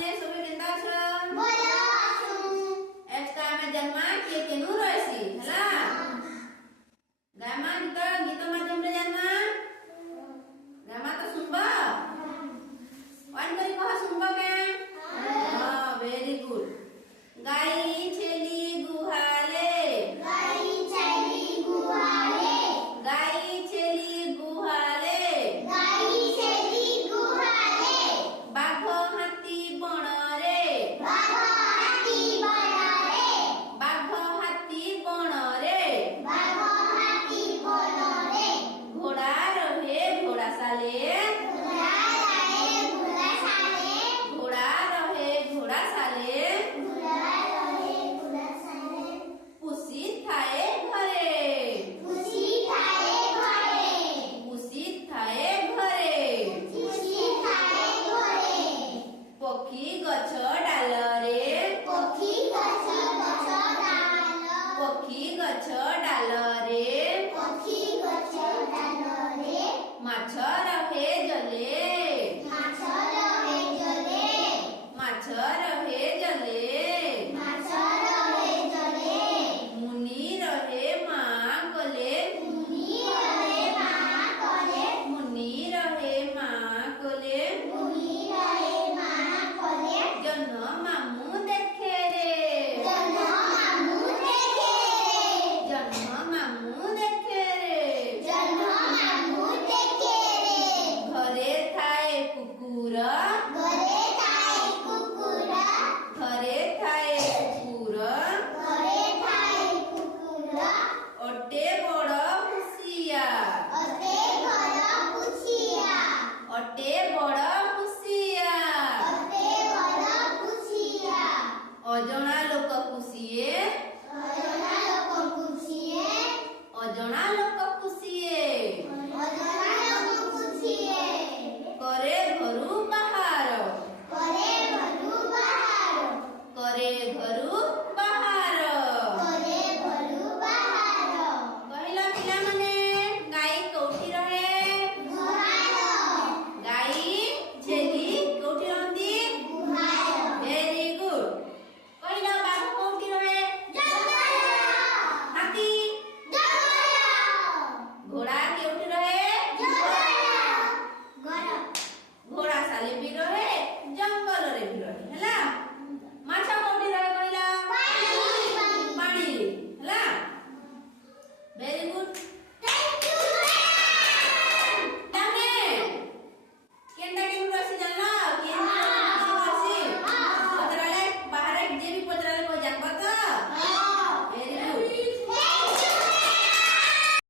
तमे सबे केंदा छ बोलो आसु एस्टा में जन्मा के केनु रहसी हला गामा गीत माध्यम रे जन्मा गामा तो सुनबा वन करी कह सुनबा के हां वेरी गुड गाई छेली गुहाले गाई छेली गुहाले गाई छेली गुहाले गाई छेली गुहाले बाघ हाथी बणरे बाघ हाथी बनरे बाघ हाथी बणरे बाघ हाथी बनरे घोड़ा रहे घोड़ा साले घोड़ा रहे घोड़ा साले घोड़ा रहे घोड़ा साले घोड़ा रहे घोड़ा साले पुसी थाए घरे खुशी थाए घरे पुसी थाए घरे खुशी थाए घरे पक्षी गछ डालरे पक्षी गछ डाल पक्षी गछ डालरे पक्षी गछ डालरे माछ रहे जले माछ रहे जले माछ रहे जले माछ रहे जले मुनि रहे माँ कोले मुनि रहे माँ कले मुनि रहे माँ कोले मुनि रहे माँ कले जन्म मामू देखे रे जन्म मामू देखे रे जन्म मामू देखे रे जन्म मामू देखे रे घरे थाए कुकुर घरे थाए कुकुर घरे थाए कुकुर घरे थाए कुकुर अटे बड़ हुसिया अते घर पुछिया अटे बड़ हुसिया अते घर पुछिया अजଣା